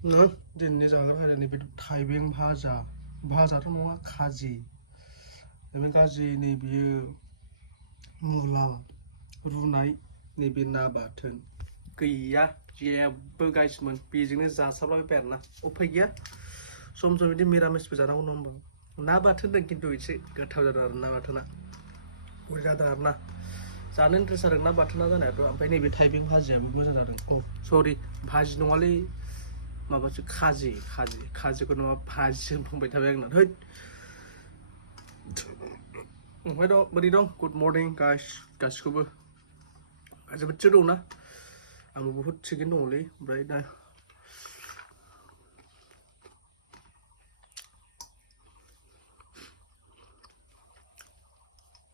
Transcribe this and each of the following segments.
नो दिनैनि जाग्रा आदारनि बे थाइबें भाजाथ' नङा खाजि बे गाजि नै बियो मुला रुनाय नैबे ना बाथोन गैया जेबो गाइसमोन बेजोंनो जासाबलाबाय आरोना उफाय गैया सम सम बिदि मिरामिसबो जानांगौ नङा होमबा ना बाथोन दं खिन्थु एसे गोथाव जादों आरो ना बाथोना बरिया जादों आरो ना जानो इन्ट्रेस्ट जादों ना बाथोना जानायाथ' ओमफ्राय नैबे थाइबें भाजियाबो मोजां जादों औ सरि भाजि नङालै माबासो खाजिखौ नङा भाजिसो बुंबाय थाबाय आंना हैद ओमफ्राय बोरै दं गुड मर्निं गासिखौबो जोबोदसो दंना आंबो बुहुद थिगैनो दङलै ओमफ्राय दा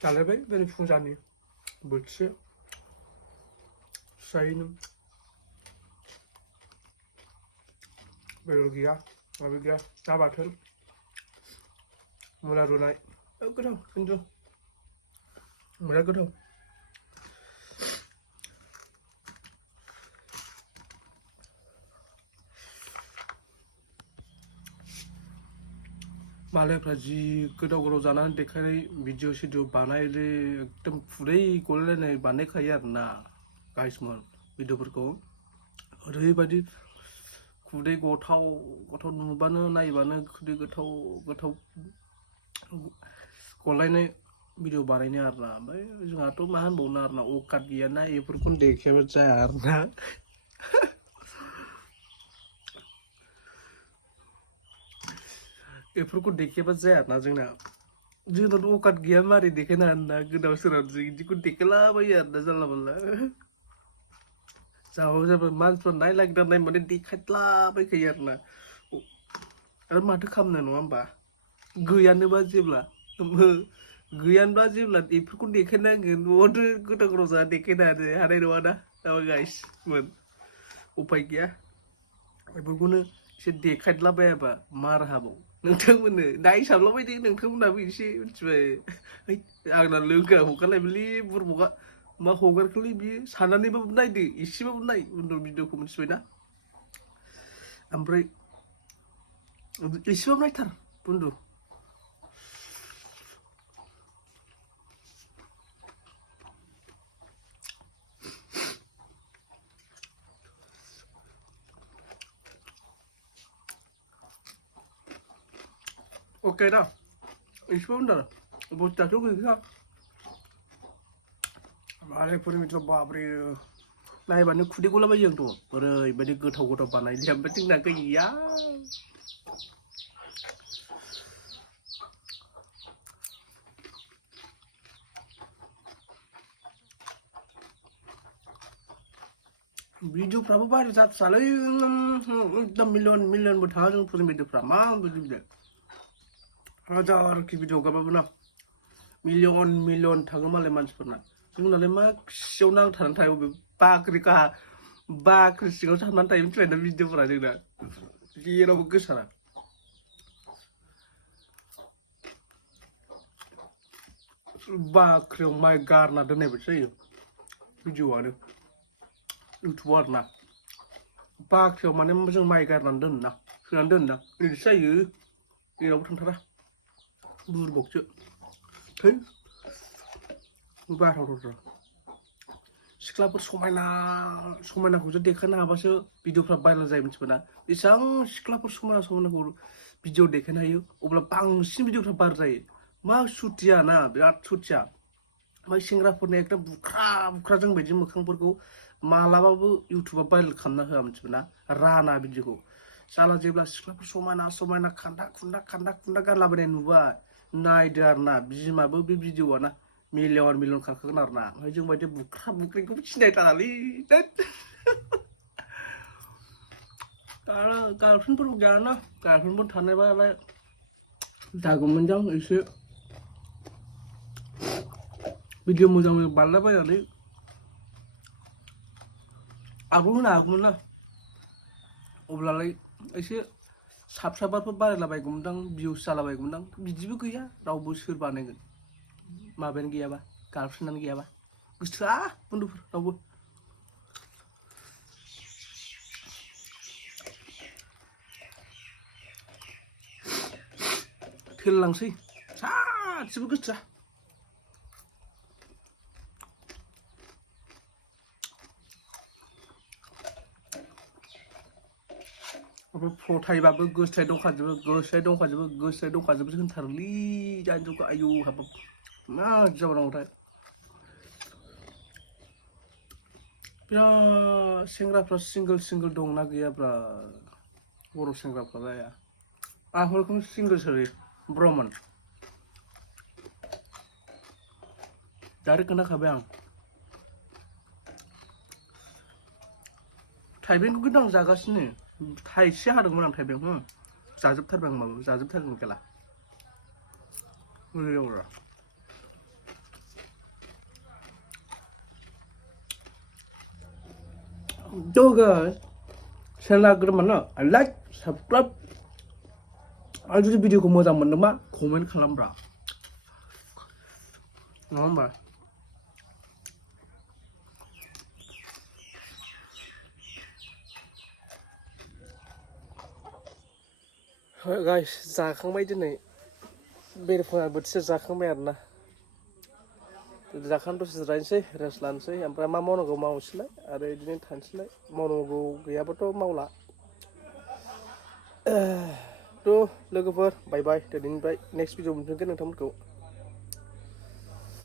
जालायबाय दिनै फुंजानि बोथिसे फिसायैनो बेदर गैया माबा गैया ना बाथोन मुला रुनाय गोथाव खिन्थु बिराद गोथाव मालायफ्रा जि गोदाव जानानै देखायनाय भिडिअ बानायले एकदम खुदै गलायलायनाय बानायखायो आरोना गाइसमोन भिडिअफोरखौ ओरैबायदि खुदै गथाव नुबानो नायबानो खुदै गोथाव गलायनाय भिडिअ बानायनो आरोना ओमफ्राय जोंहाथ' मा होनबावनो आरोना अकात गैयाना बेफोरखौनो देखायबा जाया आरोना बेफोरखौ देखायबा जाया आरोना जोंनाथ' अकात गैया मारै देखायनो आरोना गोदाव सोराव जों बिदिखौ देखायलाबायो आरोना जानला मोनला जाबाय मानसिफ्रा नायलागदार माने देखायलाबायखायो आरोना आरो माथो खालामनो नङा होमबा गैयानोबा जेब्ला बेफोरखौ देखायनांगोन न'आवथ' गोदाव जा देखायनो हानाय नङाना गाइसमोन उफाय गैया बेफोरखौनो एसे देखायलाबायाबा मार हाबाव नोंथांमोननो नायसाबलाबायदों नोंथांमोनाबो एसे मिथिबाय आंना लोगोआ हगारलायबायलै बुरबकआ मा हगारखोलै बियो साननानैबाबो नायदो एसेबाबो नाय उन्दु भिडिअखौ मिथिबायना ओमफ्राय एसेबाबो नायथार बुन्दु oke dah एसेबाबो होनदों बुस्थुआथ' गैखा मालायफोरनि भिडिअ बाब्रे नायबानो खुदै गलाबायो आंथ' ओरैबायदि गोथाव बानायदों ओमफ्राय जोंना गैया भिडिअफ्राबो बाहेर जाथ्रालै एकदम मिलियनबो थाङा जोंफोरनि भिडिअफ्रा मा बिदि हाजार कि भिडिअ हगारबाबो ना मिलियन थाङो मालाय मानसिफोरना जोंनालाय मा खियाव नांथानानै थायो बबे बाख्रि सिङाव थानानै थायो मिथिबाय ना भिडिअफोरा जोंना जेरावबो गोसारा बाख्रियाव माइ गारना दोननाय बायदि जायो भिडिअआनो इउटुबाव आरोना बाख्रियाव माने जों माइ गारनानै दोनोना सोनानै दोनोना बिदिसो जायो जेरावबो थांथारा बुरबकसो है बाथावथावथार सिख्लाफोर समायनाखौसो देखायनो हाबासो भिडिअफ्रा भाइरेल जायो मिथिबायना बेसेबां सिख्लाफोर समायनाखौ भिडिअ देखायनो हायो अब्ला बांसिन भिडिअफ्रा भाइरेल जायो मा सुथिया ना बिराद सुथिया ओमफ्राय सेंग्राफोरनि एकदम बुख्रा जों बायदि मोखांफोरखौ मालाबाबो इउटुबा भाइरेल खालामना होआ मिथिबायना राना भिडिअखौ साला जेब्ला सिख्लाफोर समायना खान्दा खुन्दा गारलाबायनाय नुबाय नायदो आरोना बिमाबो बे भिडिअआ ना मिलियन खारखागोन आरोना ओमफ्राय जों बायदि बुख्रा बुख्रिखौबो सिनायथारालै गार्लफ्रेन्डफोरबो गैयाना गार्लफ्रेन्डफोर थानायबालाय जागौमोनदां एसे भिडिअ मोजां बानायलाबायनानै आपल'ड होनो हागौमोन ना अब्लालाय एसे साबस्क्राइबारफोर बारायलाबायगौमोनदां भिउस जालाबायगौमोनदां बिदिबो गैया रावबो सोर बानायगोन माबायानो गैयाबा गार्लफ्रेन्डआनो गैयाबा गोसोआ बुन्दुफोर रावबो थैलांसै सासेबो गोसोआ फथायबाबो गोसाय दंखाजोबो होनथारोलै जान्जुखौ आयौ हाबाब मा जाबावनांगौथाय बिराद सेंग्राफ्रा सिंगोल दंना गैयाब्रा बर' सेंग्राफ्रा जाया आं हरखौनो सिंगोल सरि ब्रमन डाइरेक्ट खोन्थाखाबाय आं थाइबेंखौ खिन्थु आं जागासिनो थाइसे हादोंमोन आं थाइबेंखौ जाजोबथारबाय आं माबा जाजोबथारगोन खेला So guys, channel mana? Like, subscribe. आरो जुदि भिडिअखौ मोजां मोनदोंबा कमेन्ट खालामब्रा नङा होमबा गाइस जाखांबाय दिनै बेरेफुङा बोथिसे जाखांबाय आरोना जाखांना दसे जिरायनोसै रेस्ट लानोसै ओमफ्राय मा मावनांगौ मावनोसैलाय आरो बिदिनो थानोसैलाय मावनांगौ गैयाबाथ' मावला थ' लोगोफोर बाय बाय दिनैनिफ्राय नेक्स्ट भिडिअ मोनफिनगोन नोंथांमोनखौ